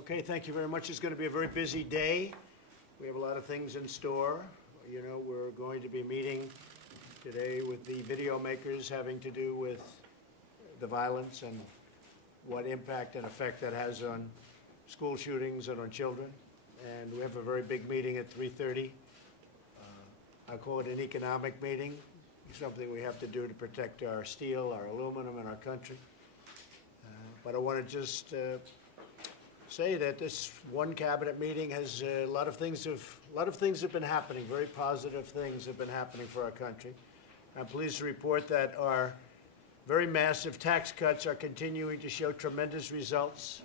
Okay, thank you very much. It's going to be a very busy day. We have a lot of things in store. You know, we're going to be meeting today with the video makers having to do with the violence and what impact and effect that has on school shootings and on children. And we have a very big meeting at 3:30. I call it an economic meeting. It's something we have to do to protect our steel, our aluminum, and our country. But I want to just say that this one cabinet meeting has a lot of things have been happening. Very positive things have been happening for our country. I'm pleased to report that our very massive tax cuts are continuing to show tremendous results.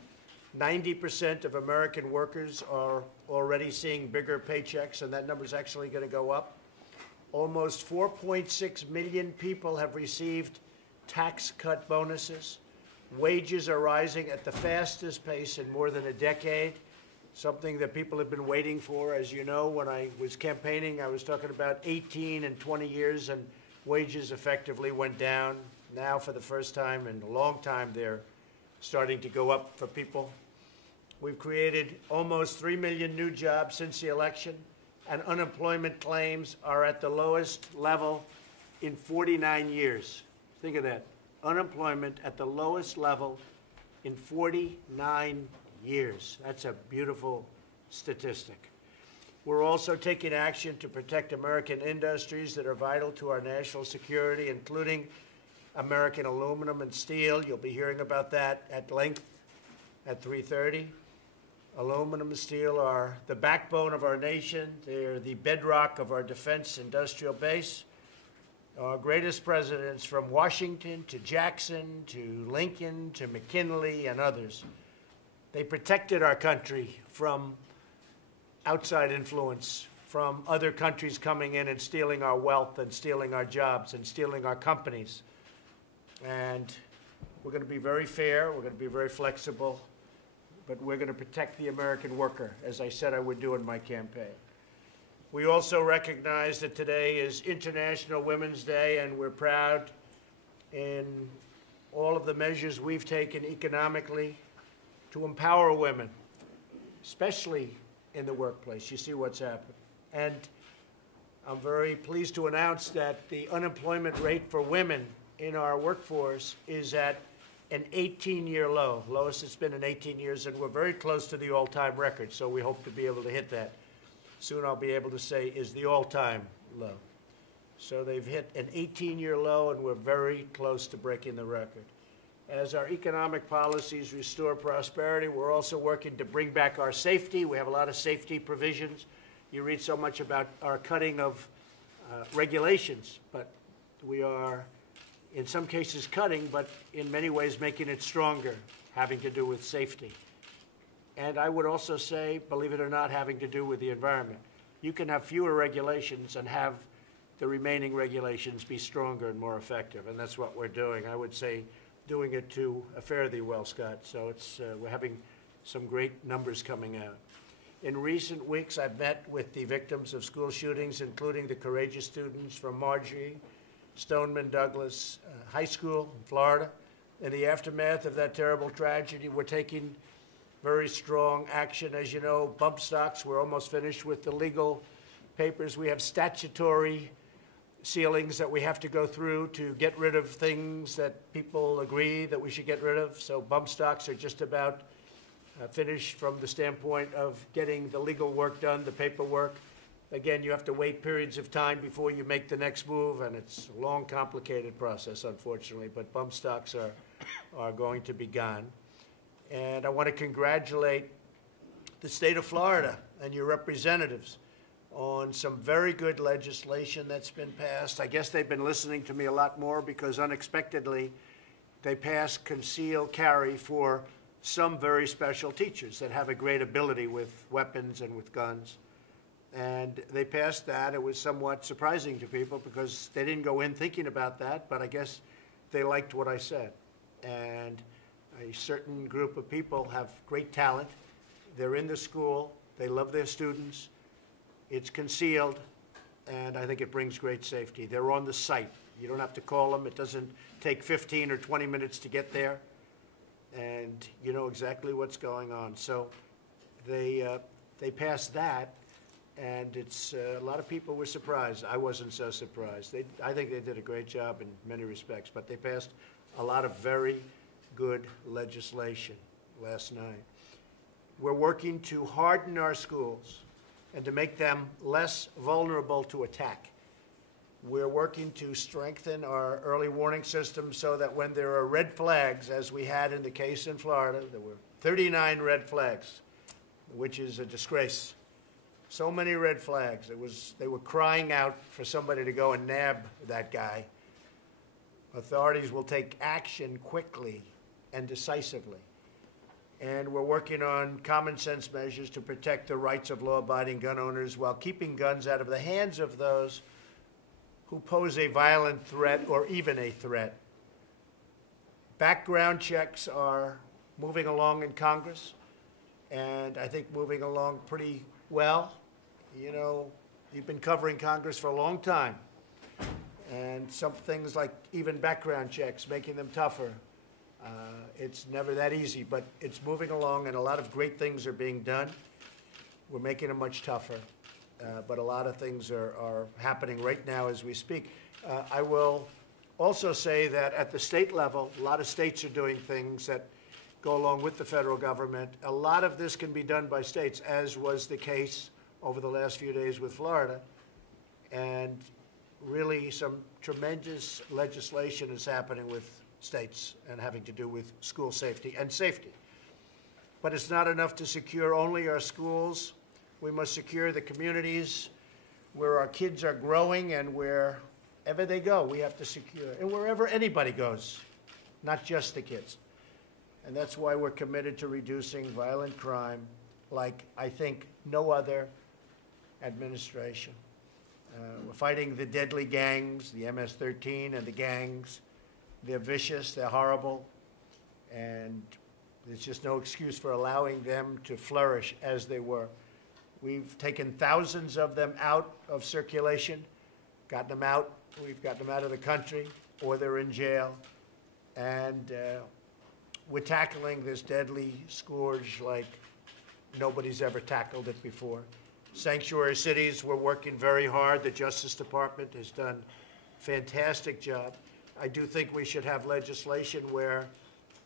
90% of American workers are already seeing bigger paychecks, and that number is actually going to go up. Almost 4.6 million people have received tax cut bonuses. Wages are rising at the fastest pace in more than a decade, something that people have been waiting for. As you know, when I was campaigning, I was talking about 18 and 20 years, and wages effectively went down. Now, for the first time in a long time, they're starting to go up for people. We've created almost 3 million new jobs since the election, and unemployment claims are at the lowest level in 49 years. Think of that. Unemployment at the lowest level in 49 years. That's a beautiful statistic. We're also taking action to protect American industries that are vital to our national security, including American aluminum and steel. You'll be hearing about that at length at 3:30. Aluminum and steel are the backbone of our nation. They're the bedrock of our defense industrial base. Our greatest presidents, from Washington to Jackson to Lincoln to McKinley and others, they protected our country from outside influence, from other countries coming in and stealing our wealth and stealing our jobs and stealing our companies. And we're going to be very fair, we're going to be very flexible, but we're going to protect the American worker, as I said I would do in my campaign. We also recognize that today is International Women's Day, and we're proud in all of the measures we've taken economically to empower women, especially in the workplace. You see what's happened. And I'm very pleased to announce that the unemployment rate for women in our workforce is at an 18-year low, lowest it's been in 18 years, and we're very close to the all-time record, so we hope to be able to hit that. Soon I'll be able to say is the all-time low. So they've hit an 18-year low, and we're very close to breaking the record. As our economic policies restore prosperity, we're also working to bring back our safety. We have a lot of safety provisions. You read so much about our cutting of regulations, but we are, in some cases, cutting, but in many ways making it stronger, having to do with safety. And I would also say, believe it or not, having to do with the environment. You can have fewer regulations and have the remaining regulations be stronger and more effective, and that's what we're doing. I would say doing it to a fare thee well, Scott. So it's, we're having some great numbers coming out. In recent weeks, I've met with the victims of school shootings, including the courageous students from Marjory Stoneman Douglas High School in Florida. In the aftermath of that terrible tragedy, we're taking very strong action. As you know, bump stocks, we're almost finished with the legal papers. We have statutory ceilings that we have to go through to get rid of things that people agree that we should get rid of. So bump stocks are just about finished from the standpoint of getting the legal work done, the paperwork. Again, you have to wait periods of time before you make the next move, and it's a long, complicated process, unfortunately, but bump stocks are going to be gone. And I want to congratulate the state of Florida and your representatives on some very good legislation that's been passed. I guess they've been listening to me a lot more because unexpectedly they passed concealed carry for some very special teachers that have a great ability with weapons and with guns. And they passed that. It was somewhat surprising to people because they didn't go in thinking about that, but I guess they liked what I said. And a certain group of people have great talent. They're in the school. They love their students. It's concealed, and I think it brings great safety. They're on the site. You don't have to call them. It doesn't take 15 or 20 minutes to get there, and you know exactly what's going on. So they passed that, and a lot of people were surprised. I wasn't so surprised. I think they did a great job in many respects, but they passed a lot of very good legislation last night. We're working to harden our schools and to make them less vulnerable to attack. We're working to strengthen our early warning system so that when there are red flags, as we had in the case in Florida, there were 39 red flags, which is a disgrace. So many red flags. They were crying out for somebody to go and nab that guy. Authorities will take action quickly and decisively. And we're working on common sense measures to protect the rights of law-abiding gun owners while keeping guns out of the hands of those who pose a violent threat or even a threat. Background checks are moving along in Congress, and I think moving along pretty well. You know, you've been covering Congress for a long time, and some things like even background checks, making them tougher. It's never that easy, but it's moving along, and a lot of great things are being done. We're making them much tougher, but a lot of things are happening right now as we speak. I will also say that at the state level, a lot of states are doing things that go along with the federal government. A lot of this can be done by states, as was the case over the last few days with Florida. And really some tremendous legislation is happening with states and having to do with school safety and safety. But it's not enough to secure only our schools. We must secure the communities where our kids are growing, and wherever they go, we have to secure, and wherever anybody goes, not just the kids. And that's why we're committed to reducing violent crime like I think no other administration. We're fighting the deadly gangs, the MS-13 and the gangs. They're vicious, they're horrible, and there's just no excuse for allowing them to flourish as they were. We've taken thousands of them out of circulation, gotten them out. We've gotten them out of the country, or they're in jail. And we're tackling this deadly scourge like nobody's ever tackled it before. Sanctuary cities, we're working very hard. The Justice Department has done a fantastic job. I do think we should have legislation where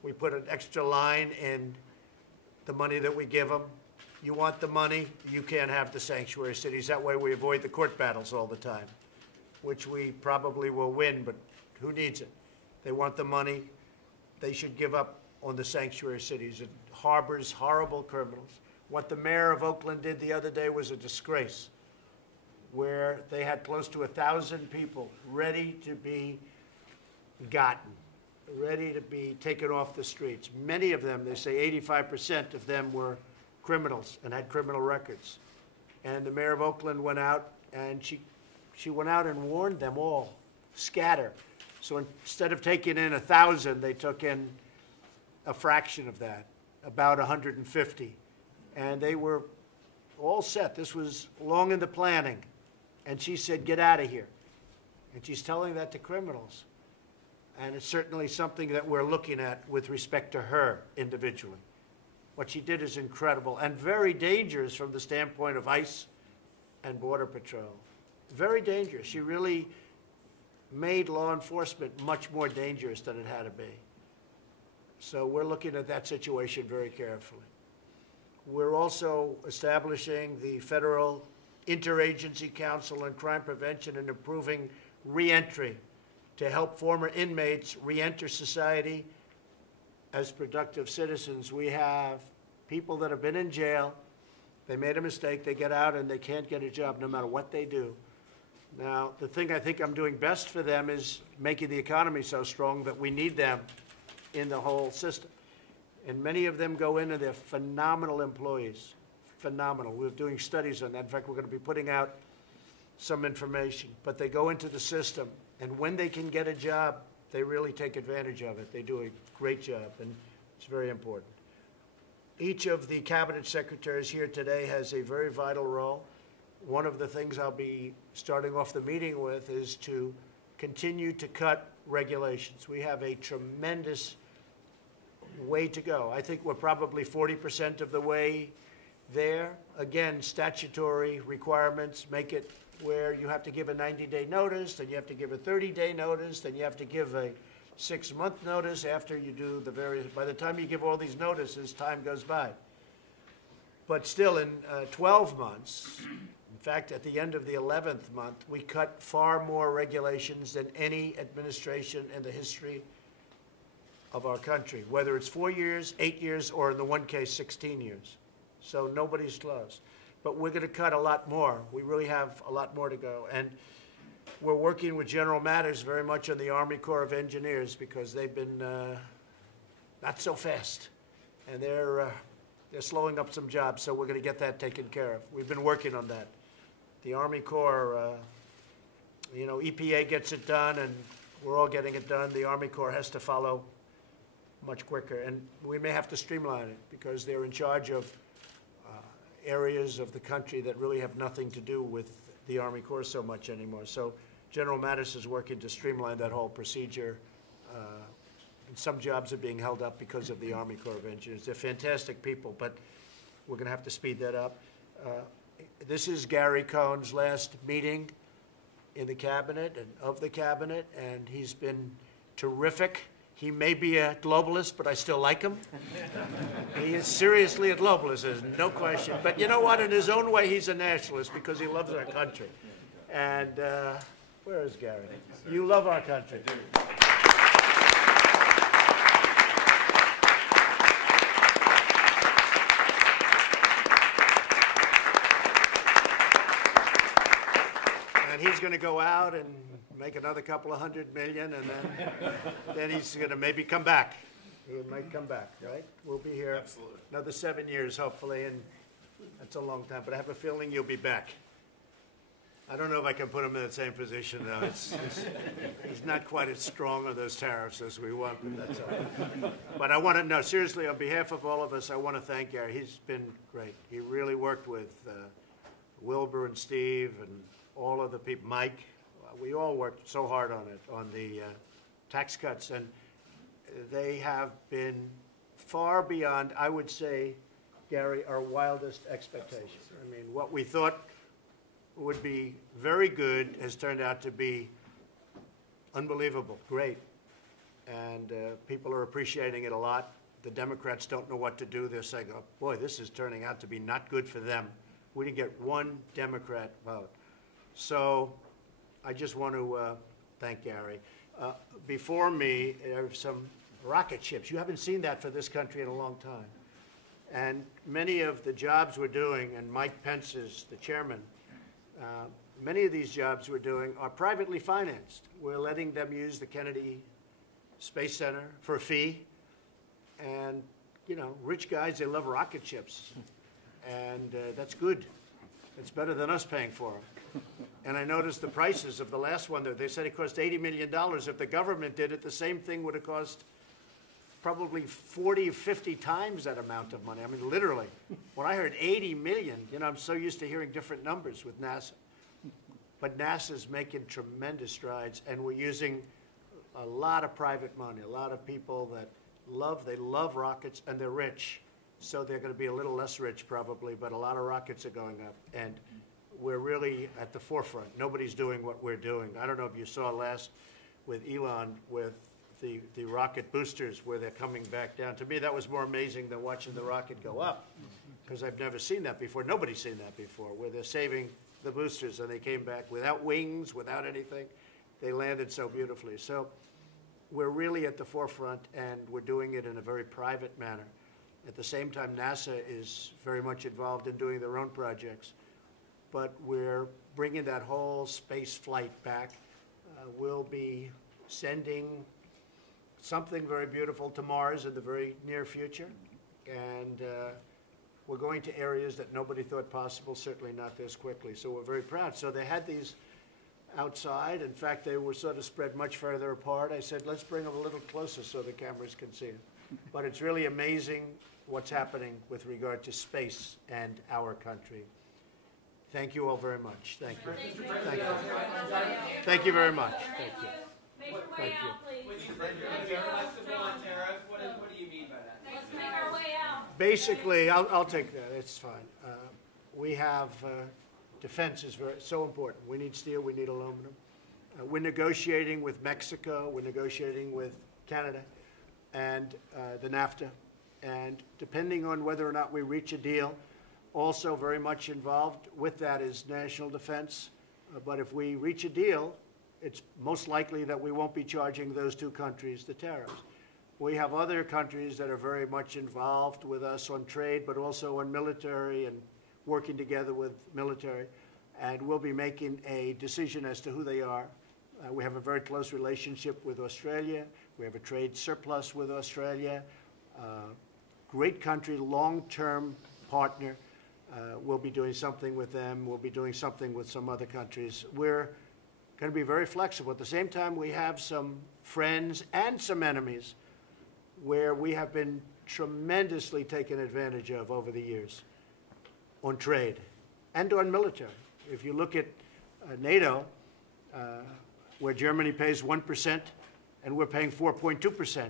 we put an extra line in the money that we give them. You want the money, you can't have the sanctuary cities. That way we avoid the court battles all the time, which we probably will win, but who needs it? They want the money. They should give up on the sanctuary cities. It harbors horrible criminals. What the mayor of Oakland did the other day was a disgrace, where they had close to 1,000 people ready to be gotten, ready to be taken off the streets. Many of them, they say 85% of them were criminals and had criminal records. And the mayor of Oakland went out, and she went out and warned them all, scatter. So instead of taking in 1,000, they took in a fraction of that, about 150. And they were all set. This was long in the planning. And she said, get out of here. And she's telling that to criminals. And it's certainly something that we're looking at with respect to her individually. What she did is incredible and very dangerous from the standpoint of ICE and Border Patrol. Very dangerous. She really made law enforcement much more dangerous than it had to be. So we're looking at that situation very carefully. We're also establishing the Federal Interagency Council on Crime Prevention and improving reentry to help former inmates reenter society as productive citizens. We have people that have been in jail. They made a mistake. They get out and they can't get a job no matter what they do. Now, the thing I think I'm doing best for them is making the economy so strong that we need them in the whole system. And many of them go in and they're phenomenal employees, phenomenal. We're doing studies on that. In fact, we're going to be putting out some information. But they go into the system, and when they can get a job, they really take advantage of it. They do a great job, and it's very important. Each of the cabinet secretaries here today has a very vital role. One of the things I'll be starting off the meeting with is to continue to cut regulations. We have a tremendous way to go. I think we're probably 40% of the way there. Again, statutory requirements make it where you have to give a 90-day notice, then you have to give a 30-day notice, then you have to give a 6-month notice after you do the various, by the time you give all these notices, time goes by. But still, in 12 months, in fact, at the end of the 11th month, we cut far more regulations than any administration in the history of our country, whether it's 4 years, 8 years, or in the one case, 16 years. So nobody's close. But we're going to cut a lot more. We really have a lot more to go. And we're working with General Matters very much on the Army Corps of Engineers because they've been not so fast. And they're slowing up some jobs, so we're going to get that taken care of. We've been working on that. The Army Corps, you know, EPA gets it done, and we're all getting it done. The Army Corps has to follow much quicker. And we may have to streamline it because they're in charge of areas of the country that really have nothing to do with the Army Corps so much anymore. So General Mattis is working to streamline that whole procedure. And some jobs are being held up because of the Army Corps of Engineers. They're fantastic people, but we're going to have to speed that up. This is Gary Cohn's last meeting in the cabinet and of the cabinet, and he's been terrific. He may be a globalist, but I still like him. He is seriously a globalist, there's no question. But you know what? In his own way, he's a nationalist because he loves our country. And where is Gary? You love our country. And he's going to go out and make another couple of $100 million, and then he's going to maybe come back. He might come back, right? We'll be here another 7 years, hopefully, and that's a long time. But I have a feeling you'll be back. I don't know if I can put him in the same position, though. He's not quite as strong on those tariffs as we want, but that's all right. But I want to know, seriously, on behalf of all of us, I want to thank Gary. He's been great. He really worked with Wilbur and Steve and all of the people, Mike. We all worked so hard on it, on the tax cuts, and they have been far beyond, I would say, Gary, our wildest expectations. I mean, what we thought would be very good has turned out to be unbelievable, great. And people are appreciating it a lot. The Democrats don't know what to do. They're saying, oh, boy, this is turning out to be not good for them. We didn't get one Democrat vote. So I just want to thank Gary. Before me, there are some rocket ships. You haven't seen that for this country in a long time. And many of the jobs we're doing, and Mike Pence is the chairman, many of these jobs we're doing are privately financed. We're letting them use the Kennedy Space Center for a fee. And, you know, rich guys, they love rocket ships. And that's good. It's better than us paying for them. And I noticed the prices of the last one. They said it cost $80 million. If the government did it, the same thing would have cost probably 40 or 50 times that amount of money. I mean, literally. When I heard 80 million, you know, I'm so used to hearing different numbers with NASA. But NASA's making tremendous strides, and we're using a lot of private money, a lot of people that they love rockets, and they're rich. So they're going to be a little less rich probably, but a lot of rockets are going up. And we're really at the forefront. Nobody's doing what we're doing. I don't know if you saw last with Elon with the rocket boosters where they're coming back down. To me, that was more amazing than watching the rocket go up because I've never seen that before. Nobody's seen that before, where they're saving the boosters and they came back without wings, without anything. They landed so beautifully. So we're really at the forefront, and we're doing it in a very private manner. At the same time, NASA is very much involved in doing their own projects. But we're bringing that whole space flight back. We'll be sending something very beautiful to Mars in the very near future. And we're going to areas that nobody thought possible, certainly not this quickly. So we're very proud. So they had these outside. In fact, they were sort of spread much further apart. I said, let's bring them a little closer so the cameras can see it. But it's really amazing what's happening with regard to space and our country. Thank you all very much. Thank you. Thank you. Thank you very much. Thank you. Make your way Thank you. out, please. When you say you're very flexible on tariffs, what do you mean by that? Let's make our way out. Basically, I'll take that, it's fine. We have, defense is so important. We need steel, we need aluminum. We're negotiating with Mexico, we're negotiating with Canada, and the NAFTA. And depending on whether or not we reach a deal, also very much involved with that is national defense. But if we reach a deal, it's most likely that we won't be charging those two countries the tariffs. We have other countries that are very much involved with us on trade, but also on military and working together with military. And we'll be making a decision as to who they are. We have a very close relationship with Australia. We have a trade surplus with Australia. Great country, long-term partner. We'll be doing something with them. We'll be doing something with some other countries. We're going to be very flexible. At the same time, we have some friends and some enemies where we have been tremendously taken advantage of over the years on trade and on military. If you look at NATO, where Germany pays 1% and we're paying 4.2%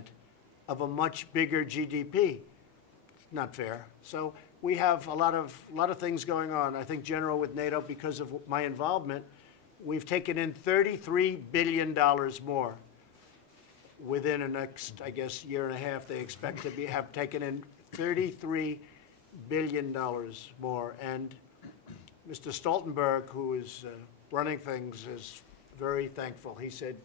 of a much bigger GDP, not fair. So we have a lot of things going on. I think, General, with NATO, because of my involvement, we've taken in $33 billion more. Within the next, I guess, year and a half, they expect to have taken in $33 billion more. And Mr. Stoltenberg, who is running things, is very thankful. He said,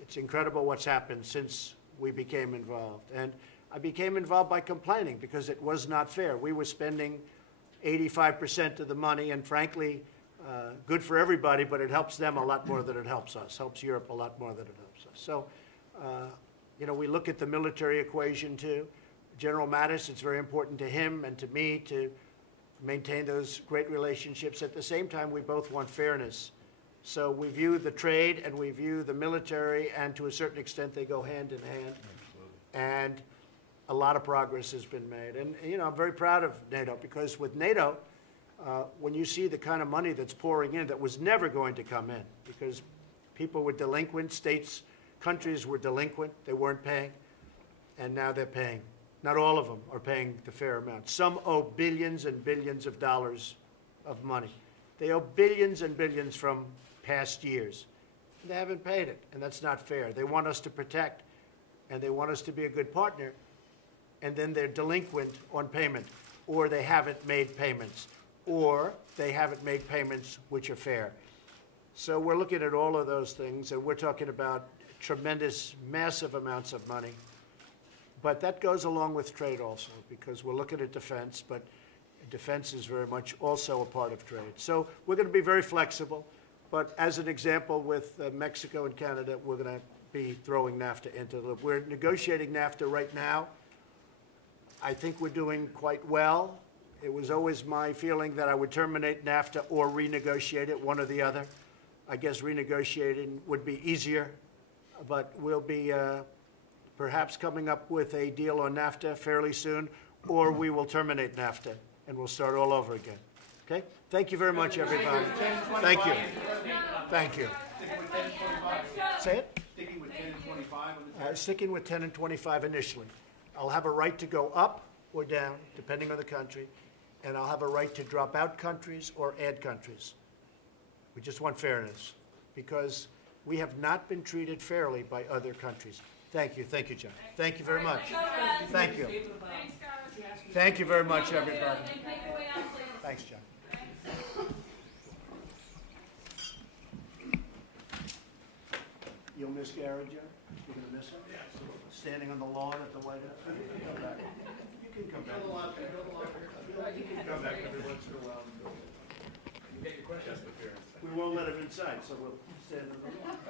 it's incredible what's happened since we became involved. And I became involved by complaining because it was not fair. We were spending 85% of the money, and frankly, good for everybody, but it helps them a lot more than it helps us, helps Europe a lot more than it helps us. So, you know, we look at the military equation too. General Mattis, it's very important to him and to me to maintain those great relationships. At the same time, we both want fairness. So we view the trade and we view the military, and to a certain extent, they go hand in hand. Absolutely. And a lot of progress has been made. And, you know, I'm very proud of NATO because with NATO, when you see the kind of money that's pouring in that was never going to come in because people were delinquent, states, countries were delinquent, they weren't paying, and now they're paying. Not all of them are paying the fair amount. Some owe billions and billions of dollars of money. They owe billions and billions from past years. They haven't paid it, and that's not fair. They want us to protect, and they want us to be a good partner, and then they're delinquent on payment, or they haven't made payments, or they haven't made payments which are fair. So we're looking at all of those things, and we're talking about tremendous, massive amounts of money. But that goes along with trade also, because we're looking at defense, but defense is very much also a part of trade. So we're going to be very flexible, but as an example with Mexico and Canada, we're going to be throwing NAFTA into the loop. We're negotiating NAFTA right now. I think we're doing quite well. It was always my feeling that I would terminate NAFTA or renegotiate it, one or the other. I guess renegotiating would be easier, but we'll be perhaps coming up with a deal on NAFTA fairly soon, or we will terminate NAFTA and we'll start all over again. Okay? Thank you very much, everybody. Thank you. Thank you. Say it? Sticking with 10 and 25 on the Sticking with 10 and 25 initially. I'll have a right to go up or down, depending on the country, and I'll have a right to drop out countries or add countries. We just want fairness, because we have not been treated fairly by other countries. Thank you. Thank you, John. Thank you very much. Thank you. Thank you very much, everybody. Thanks, John. You'll miss Gary, John? You're going to miss him? Yeah. Standing on the lawn at the White House? You can come back. You can come back. You can come back every once in a while. Get your questions. We won't let him inside, so we'll stand in the lawn.